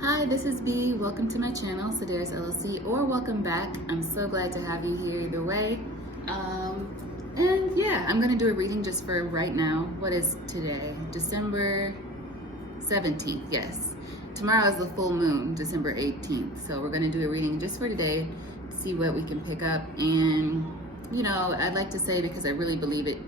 Hi, this is B. Welcome to my channel, Sedaris LLC, or welcome back. I'm so glad to have you here either way. And yeah, I'm going to do a reading just for right now. What is today? December 17th, yes. Tomorrow is the full moon, December 18th. So we're going to do a reading just for today to see what we can pick up. And, you know, I'd like to say, because I really believe it,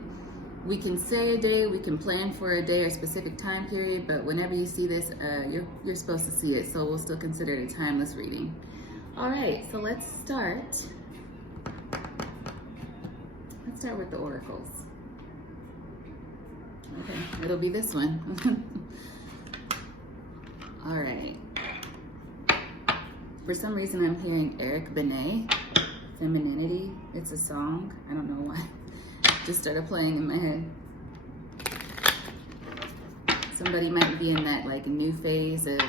we can say a day, we can plan for a day or a specific time period, but whenever you see this, you're supposed to see it, so we'll still consider it a timeless reading. All right, so let's start. Let's start with the oracles. Okay, it'll be this one. All right. For some reason, I'm hearing Eric Benet, Femininity. It's a song. I don't know why. Just started playing in my head. Somebody might be in that like new phase of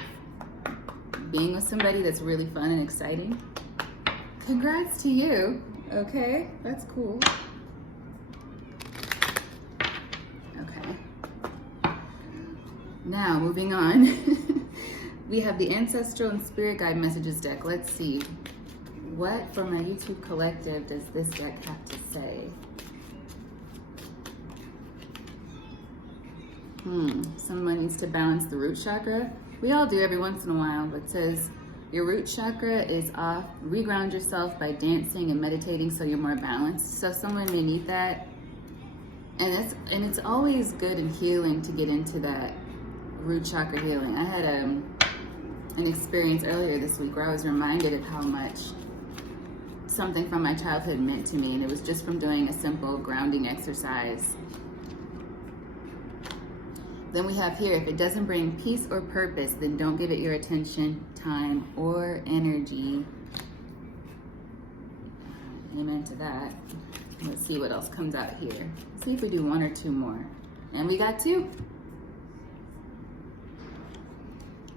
being with somebody that's really fun and exciting. Congrats to you. Okay, that's cool. Okay. Now, moving on. We have the Ancestral and Spirit Guide Messages deck. Let's see. What for my YouTube collective does this deck have to say? Someone needs to balance the root chakra. We all do every once in a while, but it says your root chakra is off. Reground yourself by dancing and meditating so you're more balanced. So someone may need that. And it's always good and healing to get into that root chakra healing. I had an experience earlier this week where I was reminded of how much something from my childhood meant to me, and it was just from doing a simple grounding exercise. Then we have here, if it doesn't bring peace or purpose, then don't give it your attention, time, or energy. Amen to that. Let's see what else comes out here. Let's see if we do one or two more. And we got two.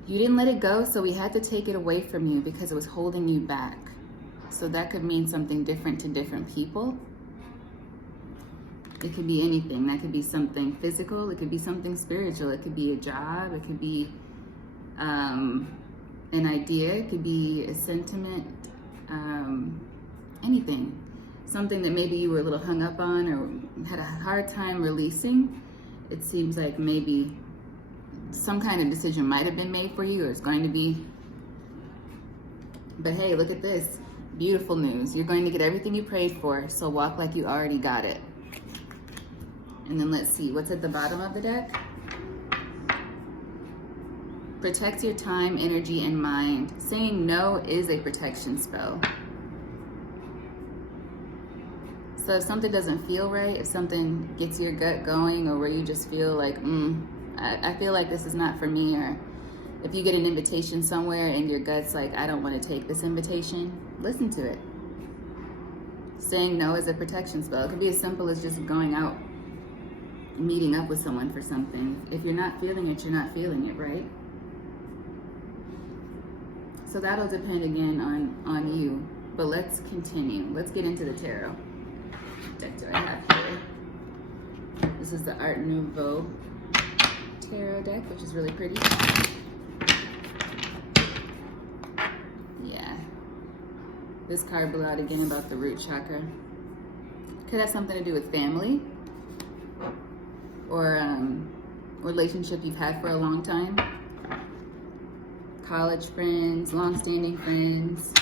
You didn't let it go, so we had to take it away from you because it was holding you back. So that could mean something different to different people. It could be anything. That could be something physical. It could be something spiritual. It could be a job. It could be an idea. It could be a sentiment. Anything. Something that maybe you were a little hung up on or had a hard time releasing. It seems like maybe some kind of decision might have been made for you, or it's going to be. But hey, look at this. Beautiful news. You're going to get everything you prayed for, so walk like you already got it. And then let's see, what's at the bottom of the deck? Protect your time, energy, and mind. Saying no is a protection spell. So if something doesn't feel right, if something gets your gut going, or where you just feel like, I feel like this is not for me, or if you get an invitation somewhere and your gut's like, I don't want to take this invitation, listen to it. Saying no is a protection spell. It could be as simple as just going out, meeting up with someone for something. If you're not feeling it, you're not feeling it, right? So that'll depend again on you. But let's continue. Let's get into the tarot. What deck do I have here? This is the Art Nouveau tarot deck, which is really pretty. Yeah. This card blew out again about the root chakra. Could have something to do with family, or relationship you've had for a long time, college friends, long-standing friends.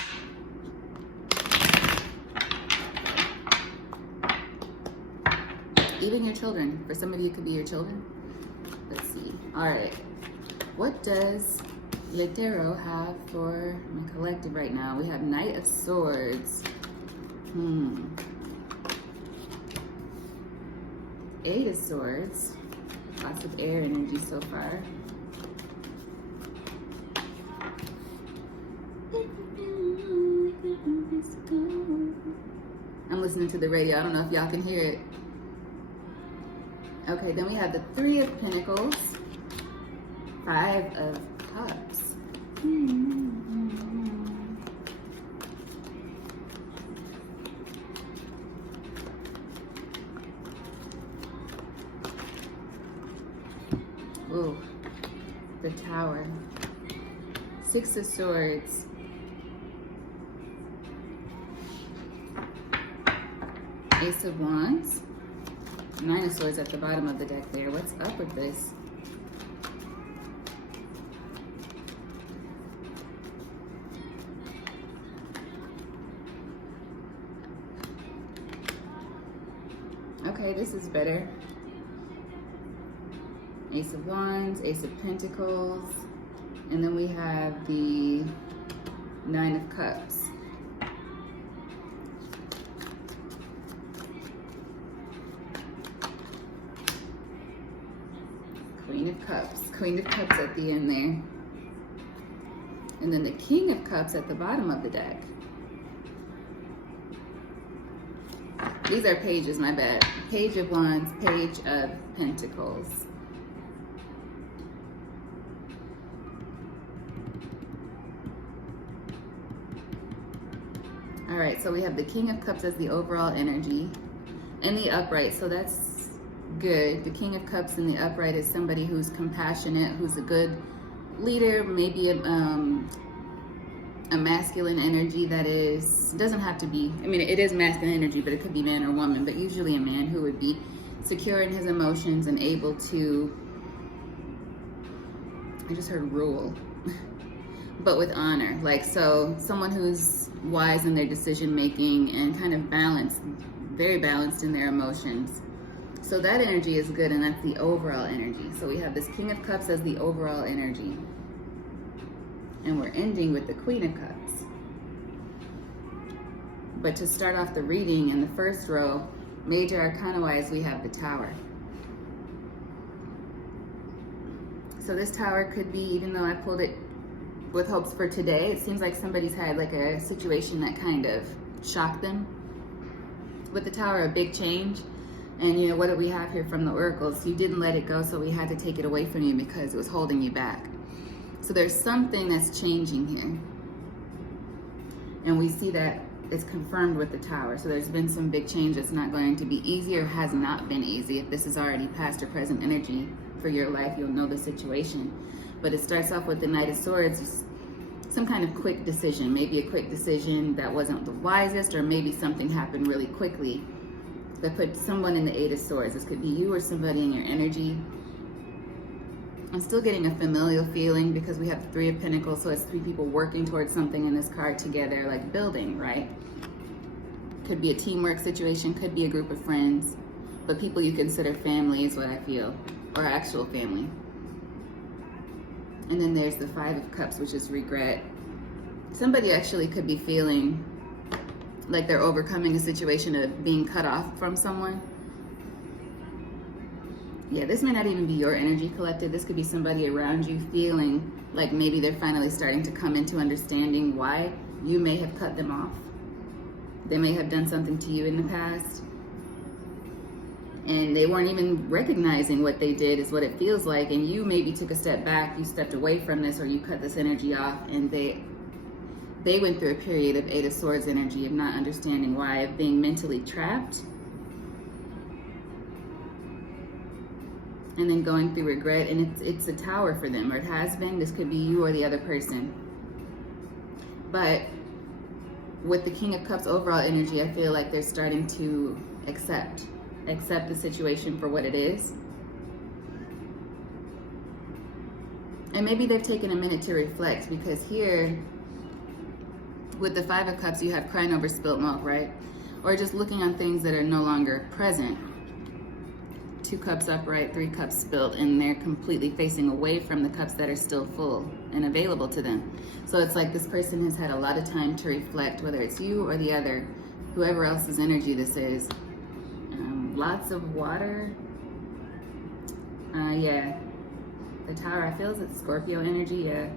Even your children. For some of you, it could be your children. Let's see. All right. What does the tarot have for my collective right now? We have Knight of Swords. Eight of Swords. Lots of air energy so far. I'm listening to the radio. I don't know if y'all can hear it. Okay, then we have the Three of Pentacles. Five of Cups. Ooh, the Tower. Six of Swords. Ace of Wands. Nine of Swords at the bottom of the deck there. What's up with this? Okay, this is better. Ace of Wands, Ace of Pentacles, and then we have the Nine of Cups. Queen of Cups. Queen of Cups at the end there. And then the King of Cups at the bottom of the deck. These are pages, my bad. Page of Wands, Page of Pentacles. All right, so we have the King of Cups as the overall energy and the upright, so that's good. The King of Cups in the upright is somebody who's compassionate, who's a good leader, maybe a masculine energy that is, doesn't have to be, I mean, it is masculine energy, but it could be man or woman, but usually a man who would be secure in his emotions and able to, I just heard rule, but with honor. Like, so someone who's wise in their decision making and kind of balanced, very balanced in their emotions. So that energy is good, and that's the overall energy. So we have this King of Cups as the overall energy. And we're ending with the Queen of Cups. But to start off the reading in the first row, major arcana-wise, we have the Tower. So this Tower could be, even though I pulled it with hopes for today, it seems like somebody's had like a situation that kind of shocked them. With the Tower, a big change. And you know, what do we have here from the oracles? You didn't let it go, so we had to take it away from you because it was holding you back. So there's something that's changing here. And we see that it's confirmed with the Tower. So there's been some big change that's not going to be easy or has not been easy. If this is already past or present energy for your life, you'll know the situation. But it starts off with the Knight of Swords, some kind of quick decision. Maybe a quick decision that wasn't the wisest, or maybe something happened really quickly that put someone in the Eight of Swords. This could be you or somebody in your energy. I'm still getting a familial feeling because we have the Three of Pentacles, so it's three people working towards something in this card together, like building, right? Could be a teamwork situation, could be a group of friends, but people you consider family is what I feel, or actual family. And then there's the Five of Cups, which is regret. Somebody actually could be feeling like they're overcoming a situation of being cut off from someone. Yeah, this may not even be your energy collected. This could be somebody around you feeling like maybe they're finally starting to come into understanding why you may have cut them off. They may have done something to you in the past, and they weren't even recognizing what they did is what it feels like, and you maybe took a step back, you stepped away from this, or you cut this energy off, and they went through a period of Eight of Swords energy of not understanding why, of being mentally trapped, and then going through regret. And it's a Tower for them, or it has been. This could be you or the other person. But with the King of Cups overall energy, I feel like they're starting to accept the situation for what it is. And maybe they've taken a minute to reflect, because here with the Five of Cups, you have crying over spilt milk, right? Or just looking on things that are no longer present. Two cups upright, three cups spilt, and they're completely facing away from the cups that are still full and available to them. So it's like this person has had a lot of time to reflect, whether it's you or the other, whoever else's energy this is. Lots of water. Yeah. The Tower, I feel, is it Scorpio energy? Yeah.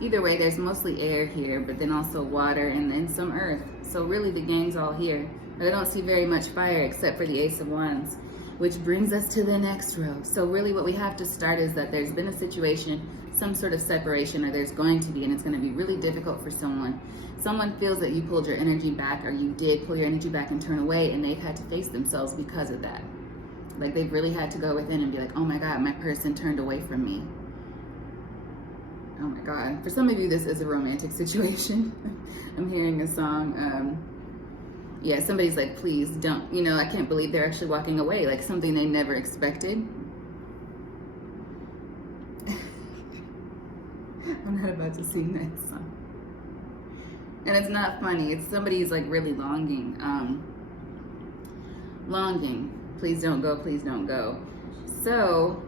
Either way, there's mostly air here, but then also water and then some earth. So really the gang's all here. But I don't see very much fire except for the Ace of Wands, which brings us to the next row. So really what we have to start is that there's been a situation, some sort of separation, or there's going to be, and it's going to be really difficult for someone. Someone feels that you pulled your energy back, or you did pull your energy back and turn away, and they've had to face themselves because of that. Like they've really had to go within and be like, oh my God, my person turned away from me. Oh my God. For some of you, this is a romantic situation. I'm hearing a song. Yeah, somebody's like, please don't, you know, I can't believe they're actually walking away. Like something they never expected. I'm not about to sing that song. And it's not funny. It's somebody's like really longing. Longing. Please don't go, please don't go. So,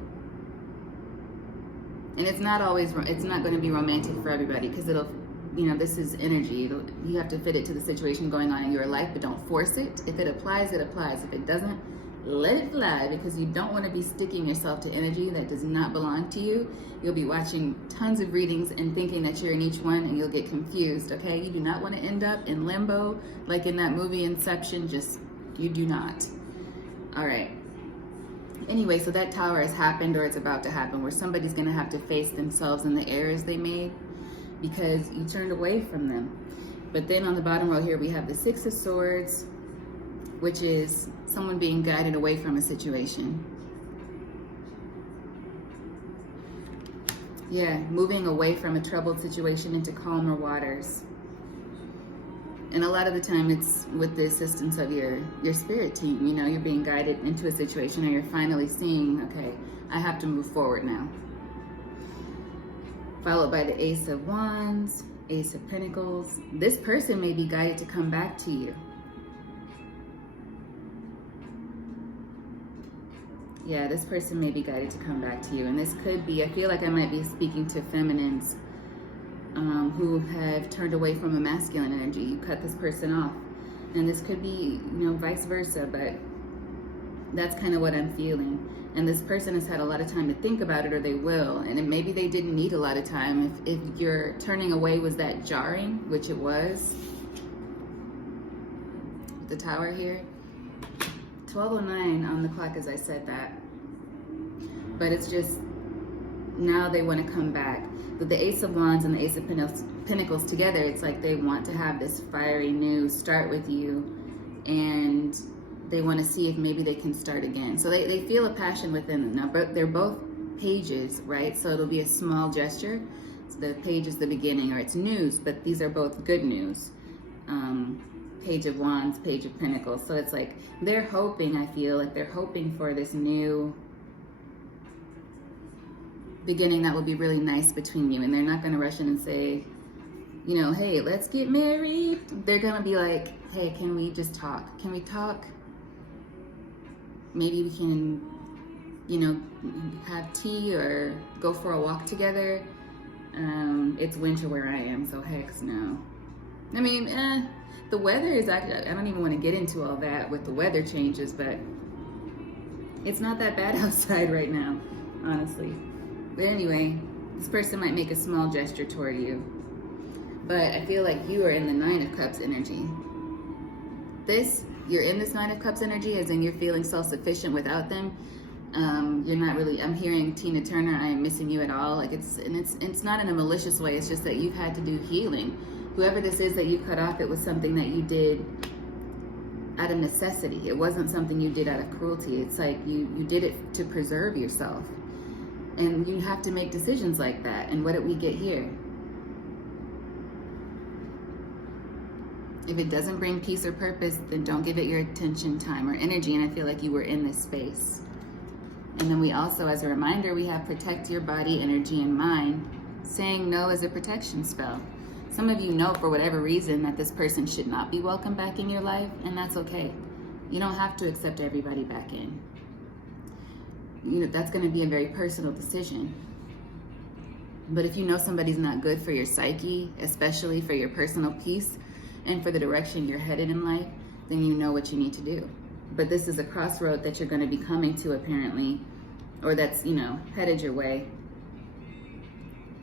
and it's not always, it's not going to be romantic for everybody, because it'll, you know, this is energy. You have to fit it to the situation going on in your life, but don't force it. If it applies, it applies. If it doesn't, let it fly, because you don't want to be sticking yourself to energy that does not belong to you. You'll be watching tons of readings and thinking that you're in each one, and you'll get confused, okay? You do not want to end up in limbo like in that movie Inception. Just, you do not. All right. Anyway, so that tower has happened, or it's about to happen, where somebody's going to have to face themselves and the errors they made because you turned away from them. But then on the bottom row here, we have the Six of Swords, which is someone being guided away from a situation. Yeah, moving away from a troubled situation into calmer waters. And a lot of the time it's with the assistance of your spirit team. You know, you're being guided into a situation, or you're finally seeing, okay, I have to move forward now. Followed by the Ace of Wands, Ace of Pentacles. This person may be guided to come back to you. Yeah, this person may be guided to come back to you. And this could be, I feel like I might be speaking to feminines who have turned away from a masculine energy. You cut this person off. And this could be, you know, vice versa, but that's kind of what I'm feeling. And this person has had a lot of time to think about it, or they will. And maybe they didn't need a lot of time. If your turning away was that jarring, which it was. The Tower here. 12:09 on the clock as I said that. But it's just, now they want to come back. With the Ace of Wands and the Ace of Pentacles together, it's like they want to have this fiery new start with you, and they want to see if maybe they can start again. So they feel a passion within them. Now, they're both pages, right? So it'll be a small gesture. So the page is the beginning, or it's news, but these are both good news. Page of Wands, Page of Pentacles. So it's like they're hoping, I feel like they're hoping for this new beginning that will be really nice between you. And they're not going to rush in and say, you know, hey, let's get married. They're going to be like, hey, can we just talk? Can we talk? Maybe we can, you know, have tea or go for a walk together. It's winter where I am, so heck no. I mean, the weather is actually, I don't even want to get into all that with the weather changes, but it's not that bad outside right now, honestly. But anyway, this person might make a small gesture toward you. But I feel like you are in the Nine of Cups energy. You're in this Nine of Cups energy, as in you're feeling self-sufficient without them. You're not really, I'm hearing Tina Turner, I am missing you at all. Like it's not in a malicious way, it's just that you've had to do healing. Whoever this is that you cut off, it was something that you did out of necessity. It wasn't something you did out of cruelty. It's like you did it to preserve yourself. And you have to make decisions like that. And what did we get here? If it doesn't bring peace or purpose, then don't give it your attention, time, or energy. And I feel like you were in this space. And then we also, as a reminder, we have protect your body, energy, and mind. Saying no is a protection spell. Some of you know for whatever reason that this person should not be welcome back in your life, and that's okay. You don't have to accept everybody back in. You know, that's going to be a very personal decision. But if you know somebody's not good for your psyche, especially for your personal peace and for the direction you're headed in life, then you know what you need to do. But this is a crossroad that you're going to be coming to, apparently, or that's, you know, headed your way.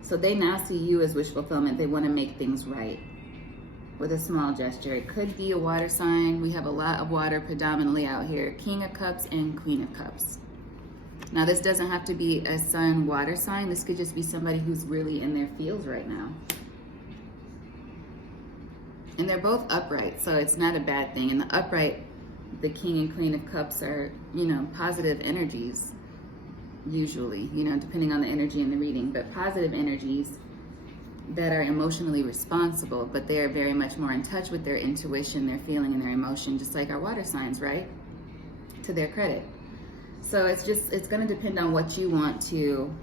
So they now see you as wish fulfillment. They want to make things right with a small gesture. It could be a water sign. We have a lot of water predominantly out here. King of Cups and Queen of Cups. Now, this doesn't have to be a sun water sign. This could just be somebody who's really in their fields right now. And they're both upright, so it's not a bad thing. And the upright the King and Queen of Cups are, you know, positive energies, usually, you know, depending on the energy in the reading, but positive energies that are emotionally responsible, but they are very much more in touch with their intuition, their feeling, and their emotion, just like our water signs, right? To their credit. So it's going to depend on what you want to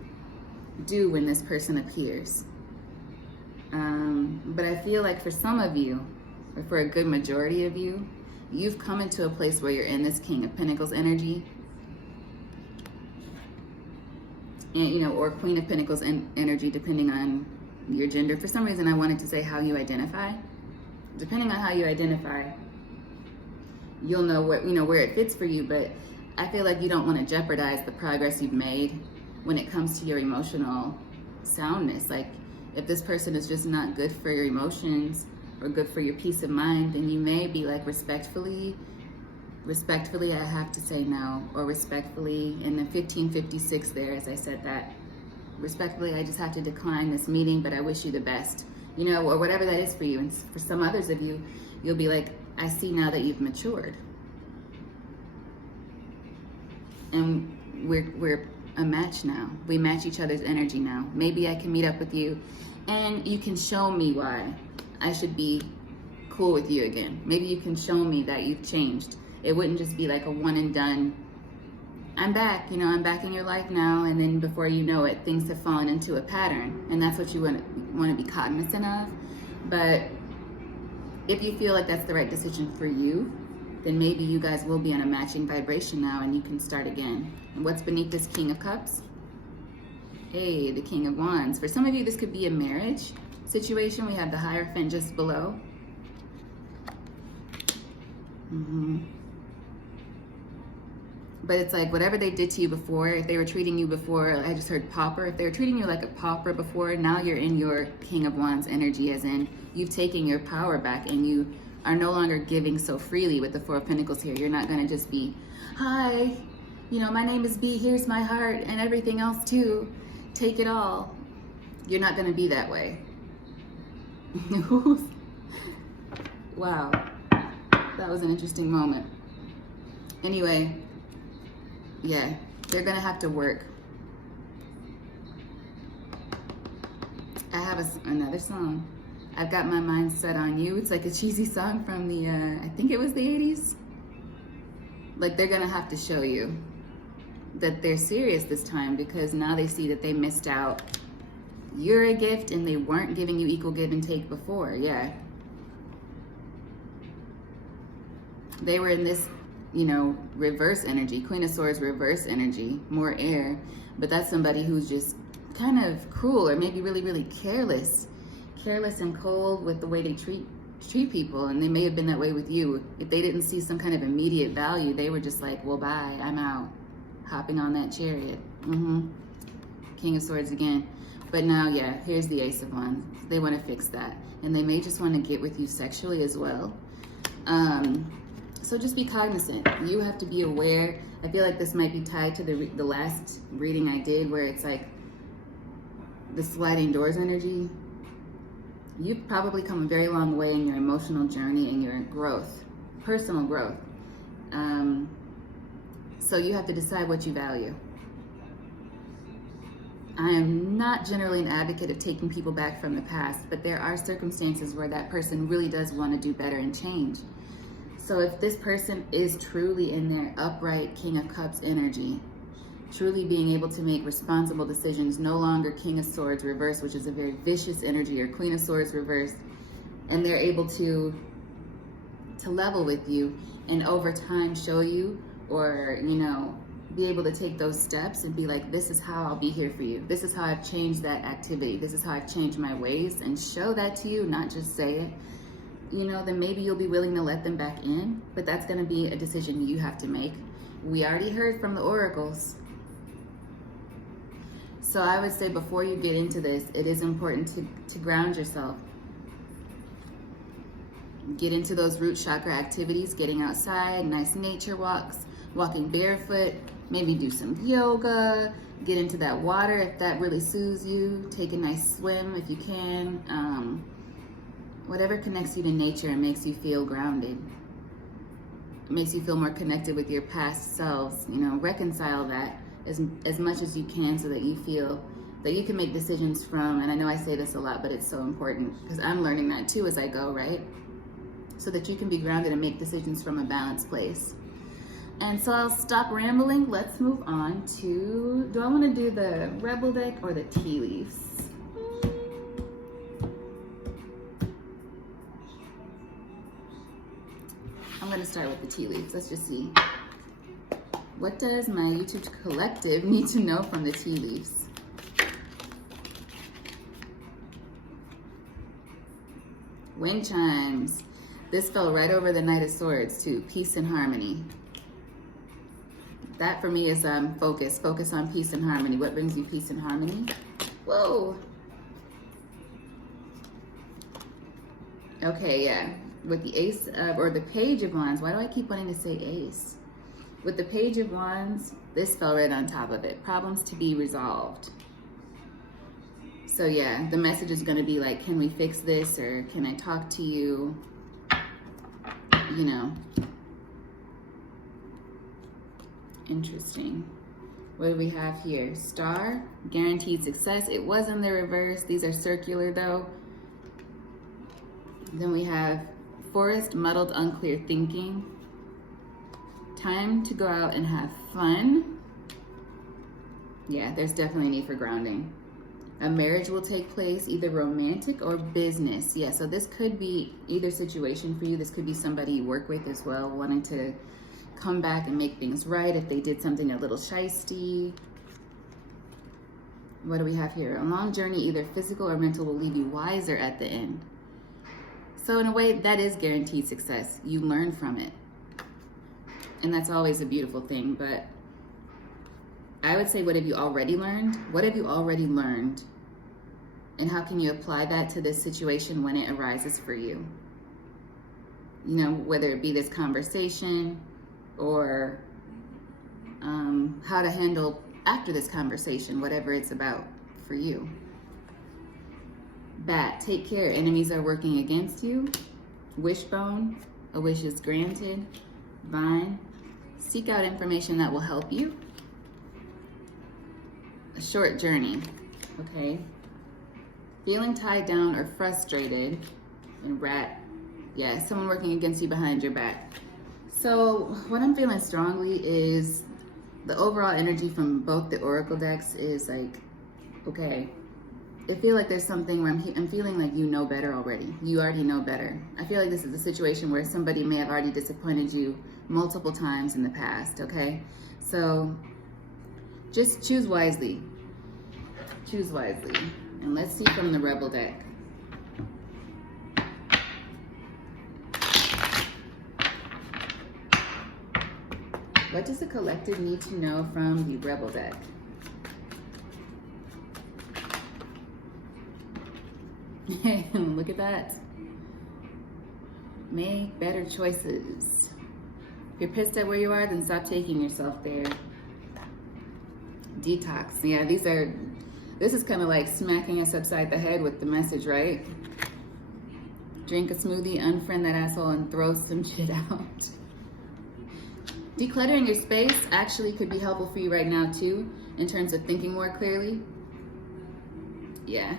do when this person appears. But I feel like for some of you, or for a good majority of you, you've come into a place where you're in this King of Pentacles energy, and, you know, or Queen of Pentacles energy, depending on your gender. For some reason, I wanted to say how you identify. Depending on how you identify, you'll know what, you know, where it fits for you. But I feel like you don't want to jeopardize the progress you've made when it comes to your emotional soundness. Like, if this person is just not good for your emotions or good for your peace of mind, then you may be like, respectfully, I have to say no, or respectfully, in the 1556 there, as I said that, respectfully, I just have to decline this meeting, but I wish you the best, you know, or whatever that is for you. And for some others of you, you'll be like, I see now that you've matured, and we're a match now. We match each other's energy now. Maybe I can meet up with you and you can show me why I should be cool with you again. Maybe you can show me that you've changed. It wouldn't just be like a one and done, I'm back, you know, I'm back in your life now, and then before you know it, things have fallen into a pattern, and that's what you want to be cognizant of. But if you feel like that's the right decision for you, then maybe you guys will be on a matching vibration now, and you can start again. And what's beneath this King of Cups? Hey, the King of Wands. For some of you, this could be a marriage situation. We have the Hierophant just below. But it's like, whatever they did to you before, if they were treating you before, I just heard pauper, if they were treating you like a pauper before, now you're in your King of Wands energy, as in you've taken your power back and you are no longer giving so freely with the Four of Pentacles here. You're not going to just be, hi, you know, my name is B, here's my heart and everything else too, take it all. You're not going to be that way. Wow, that was an interesting moment. Anyway, yeah, they're gonna have to work. I have another song. I've got my mind set on you. It's like a cheesy song from the, I think it was the 80s. Like, they're gonna have to show you that they're serious this time, because now they see that they missed out. You're a gift and they weren't giving you equal give and take before, yeah. They were in this, you know, reverse energy, Queen of Swords reverse energy, more air, but that's somebody who's just kind of cruel, or maybe really, really careless and cold with the way they treat people, and they may have been that way with you. If they didn't see some kind of immediate value, they were just like, well, bye, I'm out, hopping on that chariot. King of Swords again. But now, yeah, here's the Ace of Wands. They want to fix that, and they may just want to get with you sexually as well. So just be cognizant. You have to be aware. I feel like this might be tied to the last reading I did, where it's like the sliding doors energy. You've probably come a very long way in your emotional journey and your growth, personal growth. So you have to decide what you value. I am not generally an advocate of taking people back from the past, but there are circumstances where that person really does want to do better and change. So if this person is truly in their upright King of Cups energy, truly being able to make responsible decisions, no longer King of Swords reverse, which is a very vicious energy, or Queen of Swords reverse, and they're able to level with you and over time show you, or, you know, be able to take those steps and be like, this is how I'll be here for you. This is how I've changed that activity. This is how I've changed my ways, and show that to you, not just say it. You know, then maybe you'll be willing to let them back in, but that's going to be a decision you have to make. We already heard from the oracles. So I would say, before you get into this, it is important to ground yourself. Get into those root chakra activities, getting outside, nice nature walks, walking barefoot, maybe do some yoga, get into that water if that really soothes you, take a nice swim if you can. Whatever connects you to nature and makes you feel grounded. makes you feel more connected with your past selves. You know, reconcile that as much as you can so that you feel that you can make decisions from, and I know I say this a lot, but it's so important because I'm learning that too as I go, right? So that you can be grounded and make decisions from a balanced place. And so I'll stop rambling. Let's move on to, do I want to do the Rebel deck or the tea leaves? I'm going to start with the tea leaves. Let's just see. What does my YouTube collective need to know from the tea leaves? Wind chimes. This fell right over the Knight of Swords too. Peace and harmony. That for me is focus. Focus on peace and harmony. What brings you peace and harmony? Whoa. Okay, yeah. With the Ace of, or the Page of Wands. Why do I keep wanting to say Ace? With the Page of Wands, this fell right on top of it. Problems to be resolved. So yeah, the message is going to be like, can we fix this? Or can I talk to you? You know. Interesting. What do we have here? Star, guaranteed success. It was in the reverse. These are circular though. Then we have Forest, muddled, unclear thinking. Time to go out and have fun. Yeah, there's definitely a need for grounding. A marriage will take place, either romantic or business. Yeah, so this could be either situation for you. This could be somebody you work with as well, wanting to come back and make things right if they did something a little shisty. What do we have here? A long journey, either physical or mental, will leave you wiser at the end. So in a way, that is guaranteed success. You learn from it. And that's always a beautiful thing. But I would say, what have you already learned? What have you already learned? And how can you apply that to this situation when it arises for you? You know, whether it be this conversation or how to handle after this conversation, whatever it's about for you. Bat, take care. Enemies are working against you. Wishbone, a wish is granted. Vine, seek out information that will help you. A short journey, okay? Feeling tied down or frustrated. And rat, yeah, someone working against you behind your back. So what I'm feeling strongly is the overall energy from both the oracle decks is like, okay, I feel like there's something where I'm feeling like you know better already. You already know better. I feel like this is a situation where somebody may have already disappointed you multiple times in the past, okay? So just choose wisely. Choose wisely. And let's see from the Rebel deck. What does the collective need to know from the Rebel deck? Look at that. Make better choices. If you're pissed at where you are, then stop taking yourself there. Detox. Yeah, this is kind of like smacking us upside the head with the message, right? Drink a smoothie, unfriend that asshole, and throw some shit out. Decluttering your space actually could be helpful for you right now too, in terms of thinking more clearly. Yeah.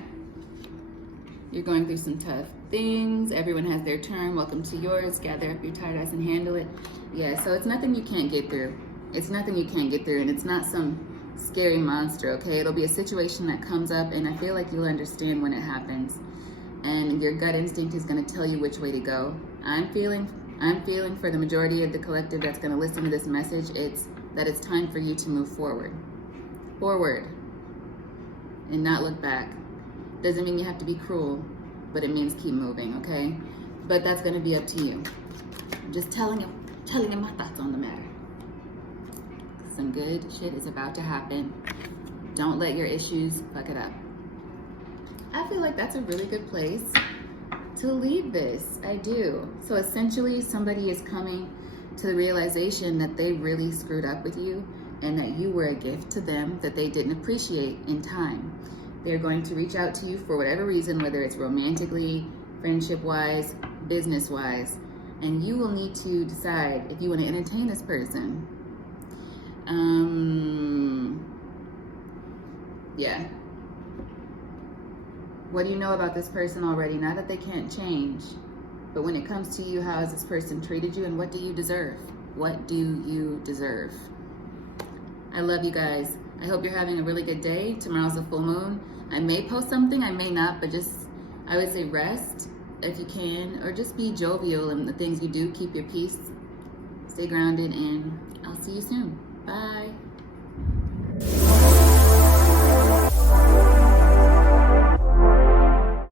You're going through some tough things. Everyone has their turn. Welcome to yours. Gather up your tight ass and handle it. Yeah, so it's nothing you can't get through. It's nothing you can't get through, and it's not some scary monster, okay? It'll be a situation that comes up, and I feel like you'll understand when it happens. And your gut instinct is going to tell you which way to go. I'm feeling for the majority of the collective that's going to listen to this message, it's time for you to move forward. Forward. And not look back. Doesn't mean you have to be cruel, but it means keep moving, okay? But that's going to be up to you. I'm just telling you my thoughts on the matter. Some good shit is about to happen. Don't let your issues fuck it up. I feel like that's a really good place to leave this. I do. So essentially, somebody is coming to the realization that they really screwed up with you and that you were a gift to them that they didn't appreciate in time. They're going to reach out to you for whatever reason, whether it's romantically, friendship-wise, business-wise, And you will need to decide if you want to entertain this person. Yeah. What do you know about this person already? Not that they can't change, but when it comes to you, how has this person treated you, and what do you deserve? What do you deserve? I love you guys. I hope you're having a really good day. Tomorrow's a full moon. I may post something, I may not, but just, I would say rest if you can, or just be jovial in the things you do. Keep your peace, stay grounded, and I'll see you soon. Bye.